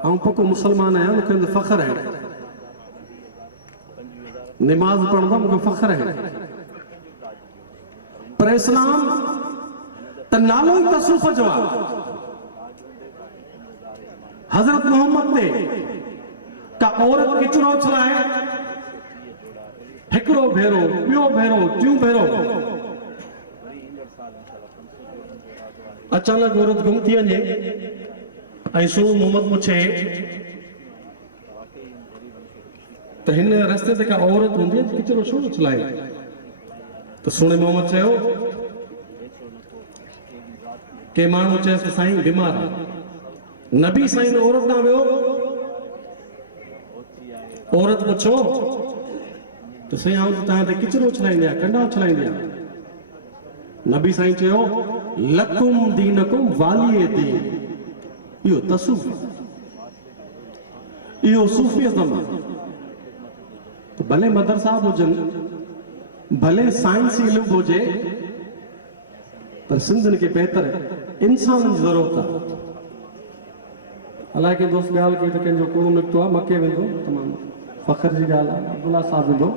ऐं पको मुसलमान आहियां, मूंखे अंदरि फ़ख्रु आहे, नमाज़ पढ़ंदो मूंखे फ़ख्रु आहे। पर इस्लाम त नालो ई तसूफ़ जो आहे। हज़रत मोहम्मद ते का औरत किचरो चलाए, हिकिड़ो भेरो, ॿियो भेरो, टियों भेरो, अचानक औरत गुम थी वञे ऐं सो मोहम्मद पुछे त हिन रस्ते ते का औरत हूंदी आहे किचरो छो चलाए? त सुणे मोहम्मद चयो के माण्हू चयसि त साईं बीमार आहे। नबी साईं औरत ॾांहुं वियो, औरत पुछो त साईं आउं त तव्हां ते किचरो चलाईंदी आहियां, कंडा चलाईंदी आहियां। नबी साईं चयो लकुम दीनकुम वालिए दीन, इहो तसूफ़, इहो सूफ़ियतम आहे। तो भले मदरसा हुजनि, भले साइंसी इल्मु हुजे, पर सिंधियुनि खे बहितर इंसान जी ज़रूरत आहे। अलाए कंहिं दोस्त ॻाल्हि कई त कंहिंजो कूड़ो निकितो आहे, मके वेंदो, तमामु फ़ख्र जी ॻाल्हि आहे, अब्दुल्ला साहिब वेंदो।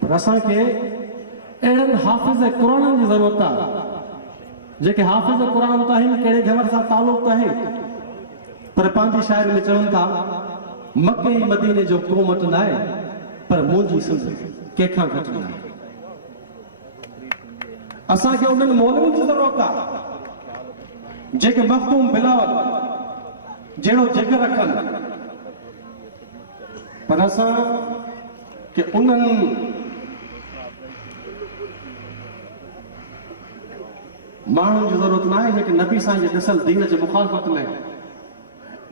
पर असांखे अहिड़नि हाफ़िज़ क़ुरान जी ज़रूरत आहे जेके हाफ़िज़ क़ुरान त आहिनि, कहिड़े घर सां तालुक़ त आहे, पर पंहिंजी शाइरी में चवनि था मके मदीने जो को मट न आहे, पर मुंहिंजी सिंध कंहिंखां घटि न आहे। असांखे उन्हनि मौलवियुनि जी ज़रूरत आहे जेके मखदूम बिलावल जहिड़ो जिगर रखनि, पर असां के उन्हनि माण्हुनि जी ज़रूरत न आहे जेके नबी साईं जे ॾिसल दीन जे मुखालफ़त में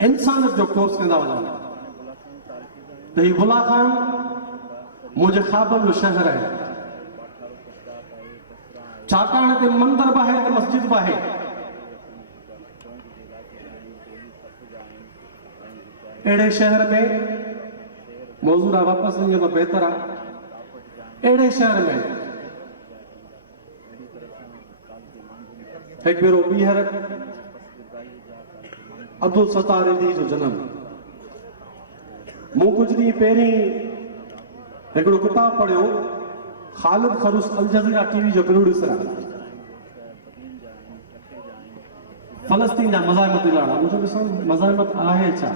इंसानियत जो कोर्स कंदा वञनि। त ही बुला खान मुंहिंजे ख़्वाबनि जो शहर आहे, छाकाणि हिते मंदर बि आहे त मस्जिद बि आहे। अहिड़े शहर में मौजूद आहे, वापसि वञे त बहितर आहे। अहिड़े शहर में हिकु भेरो ॿीहर अब्दुल सत्तार रिज़वी जो जनम। मूं कुझु ॾींहं पहिरीं हिकिड़ो किताबु पढ़ियो, ख़ालिद खरूस अल जज़ीरा टीवी जो प्रोड्यूसर आहे, फ़लस्तीन जा मज़ाहिमत लाड़ा। मुंहिंजो ॾिसो मज़ाहिमत आहे छा?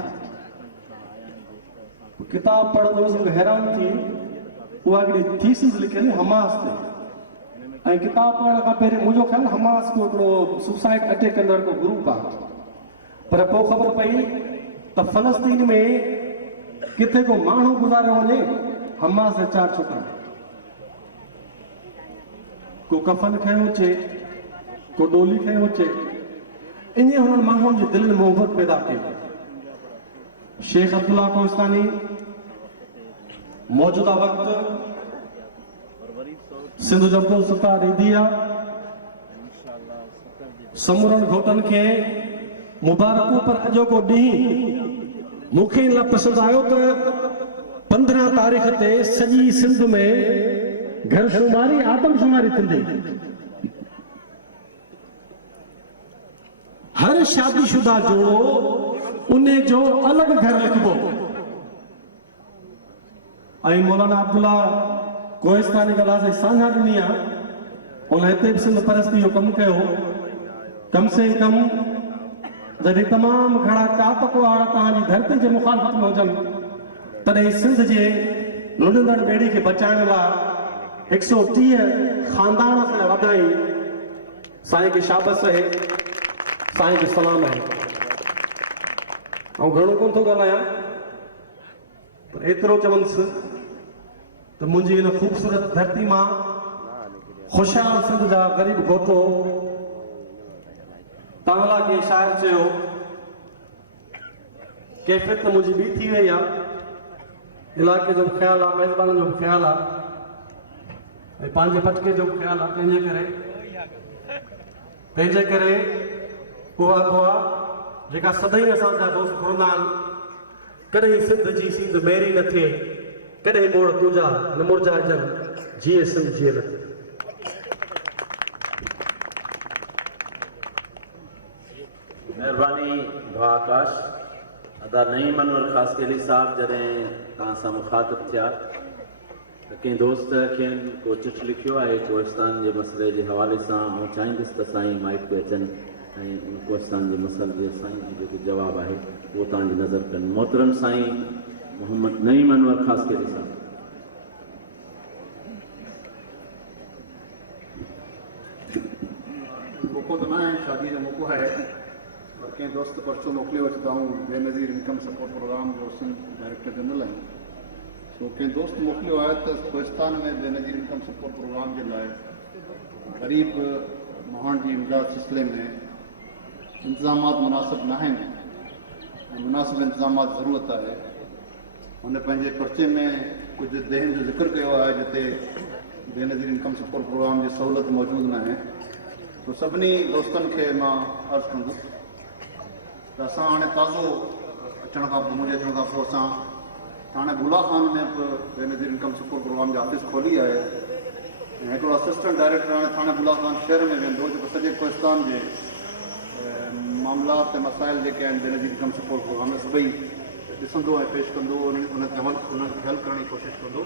किताबु पढ़ंदो हुउसि, हैरान थी, उहा हिकिड़ी थीसिस लिखियलु हमास ते। ऐं किताबु पढ़ण खां पहिरीं मुंहिंजो ख़्यालु हमास को हिकिड़ो सुसाइड अटैक कंदड़ को ग्रुप आहे, पर पोइ ख़बर पई त फ़लस्तीन में किथे को माण्हू गुज़ारियो वञे, हमास जा 4 छोकिरा, को कफन खयो अचे, को डोली खयो अचे, इन हुननि माण्हुनि जी दिलि में मोहबत पैदा कई। शेख अब्दुल्ला कोहिस्तानी मौजूदा वक़्तु सिंध जो अब्दुल सत्तार रिज़वी समूरनि घोटनि खे मुबारकूं। पर अॼोको ॾींहुं मूंखे इन लाइ पसंदि आयो त 15 तारीख़ ते सॼी सिंध में घर शुमारी आदमशुमारी थींदी। हर शादीशुदा जोड़ो उन जो अलॻि घर लिखबो। ऐं मौलाना अब्दुल्ला कोहिस्तानी ॻाल्हि साझा ॾिनी आहे, उन हिते बि सिंध परस्ती जो कमु कयो। कम से कम जॾहिं तमामु घणा कातक वारा तव्हांजी धरती जे मुखालफ़त में हुजनि, तॾहिं सिंध जे लुॾंदड़ ॿेड़ी खे बचाइण लाइ 130 ख़ानदान सां वधाई। साईं खे शाबस आहे, साईं खे सलाम आहे। ऐं घणो कोन थो ॻाल्हायां, पर एतिरो चवंदुसि त मुंहिंजी हिन ख़ूबसूरत धरती मां ख़ुशहाल सिंध जा ग़रीब घोटो तांला खे शाइर चयो, कैफ़ियत त मुंहिंजी ॿी थी वई आहे, इलाइक़े जो बि ख़्यालु आहे, मेज़बाननि जो बि ख़्यालु आहे, ऐं पंहिंजे फटके जो बि ख़्यालु आहे। तंहिंजे करे उहा दुआ जेका सदाईं असांजा दोस्त घुरंदा आहिनि, कॾहिं सिंध जी सींध मेरी न थिए, कॾहिं मोड़ तुंहिंजा न मुरझाइजनि, जीए सिंध जीए न। मेहरबानी भाउ आकाश। अदा नईम अनवर ख़ासकेली साहब जॾहिं तव्हां सां मुखातिब थिया त कंहिं दोस्त खे को चिठ लिखियो आहे कोहिस्तान जे मसइले जे हवाले सां, ऐं चाहींदुसि त साईं माइक ते अचनि ऐं उन कोहिस्तान जे मसइले जे साईं जो जेको जवाबु आहे उहो तव्हांजी नज़र कनि। मोहतरम साईं मोहम्मद नईम अनवर ख़ासकेली साहब। मौक़ो तो ना है, शादी जो मौक़ो है, और कंहिं दोस्त पर्चो मोकिलियो वठी त आऊं बेनज़ीर इनकम सपोर्ट प्रोग्राम जो डायरेक्टर जनरल आहियां। सो कंहिं दोस्त मोकिलियो आहे त कोहिस्तान में बेनज़ीर इनकम सपोर्ट प्रोग्राम जे लाइ ग़रीब माण्हुनि जी इमदाद सिलसिले में इंतज़ामात मुनासिब न आहिनि ऐं मुनासिब इंतज़ामात ज़रूरत आहे। हुन पंहिंजे पर्चे में कुझु देहनि जो ज़िक्र कयो आहे जिते बेनज़ीर इनकम सपोर्ट प्रोग्राम जी सहूलियत मौजूदु न आहे। तो सभिनी दोस्तनि खे मां अर्ज़ु कंदुसि त असां हाणे ताज़ो अचण खां पोइ, मुंहिंजे अचण खां पोइ असां थाणे बुला खान में बि बेनज़ीर इनकम सपोर्ट प्रोग्राम जी ऑफिस खोली आहे ऐं हिकिड़ो असिस्टेंट डायरेक्टर हाणे थाणे बुला खान शहर में वेंदो जेको सॼे कोहिस्तान जे मामलात ऐं मसाइल जेके आहिनि बेनज़ीर इनकम सपोर्ट प्रोग्राम में सभई ॾिसंदो ऐं पेश कंदो, उनखे उन्हनि खे हल करण जी कोशिशि कंदो।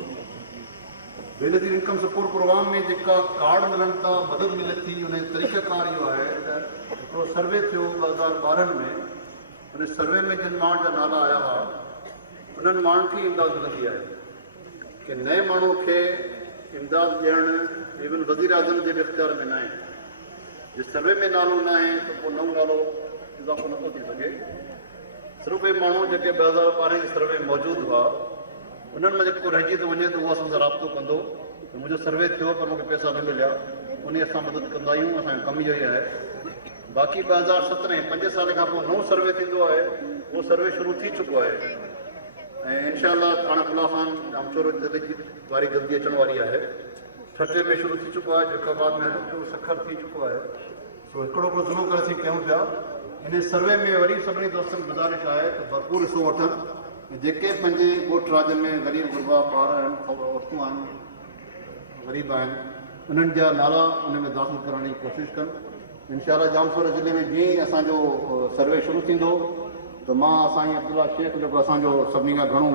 बेनज़ीर इनकम सपोर्ट प्रोग्राम में जेका कार्ड मिलनि था, मदद मिले थी, उन तरीक़ेकार इहो आहे त हिकिड़ो सर्वे थियो 2012 में। उन सर्वे में जिन माण्हुनि जा नाला आया हुआ उन्हनि माण्हुनि खे इमदाद मिलंदी आहे कि नए माण्हू खे इमदाद ॾियणु इवन वज़ीर आज़म जे बि इख़्तियार में न आहे। जे सर्वे में नालो न आहे त पोइ नओं नालो इज़ाफ़ो नथो थी सघे। सिर्फ़ु उहे माण्हू जेके 2012 जे सर्वे में मौजूदु हुआ उन्हनि में जेको रहिजी थो वञे त उहो असां सां राब्तो कंदो त मुंहिंजो सर्वे थियो पर मूंखे पैसा न मिलिया, उन असां मदद कंदा आहियूं। असांजो कमु इहो ई आहे। बाक़ी 2017 5 साल खां पोइ नओं सर्वे थींदो आहे, उहो सर्वे शुरू थी चुको आहे ऐं इनशाअल्लाह थाणे बुला खान जामचोर जी वारी जल्दी अचण वारी आहे। छठे में शुरू थी चुको आहे, जैकाबाद में सखर थी चुको आहे। सो हिकिड़ो को ज़ुल्म करे थी कयूं पिया। इन सर्वे में वरी सभिनी दोस्तनि गुज़ारिश आहे त भरपूर हिसो वठनि। जेके पंहिंजे ॻोठ राज में ग़रीब गुरबा ॿार आहिनि, औरतूं आहिनि, ग़रीब आहिनि, उन्हनि जा नाला उन में दाख़िल करण जी कोशिशि कनि। इनशाअल्लाह जामशोर ज़िले में जीअं ई असांजो सर्वे शुरू थींदो त मां साईं अब्दुल्ला शेख जेको असांजो सभिनी खां घणो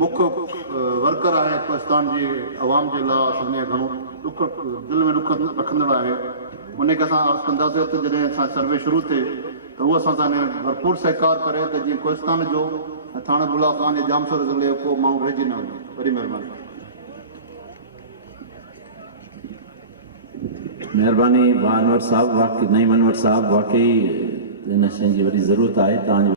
मुख्य वर्कर आहे कोहिस्तान जी आवाम जे लाइ, सभिनी खां घणो ॾुख दिलि में ॾुख रखंदड़ आहे, उनखे असां अर्ज़ु कंदासीं त जॾहिं असां सर्वे शुरू थिए त उहो असां सां भरपूर सहकार करे त जीअं कोहिस्तान जो थाणे बुला खान जे जामशोर ज़िले जो को माण्हू रहिजी न वञे। वरी महिरबानी। महिरबानी भाउ अनवर साहब। नईम अनवर साहब, वाकई इन शइ जी वॾी ज़रूरत आहे। तव्हांजी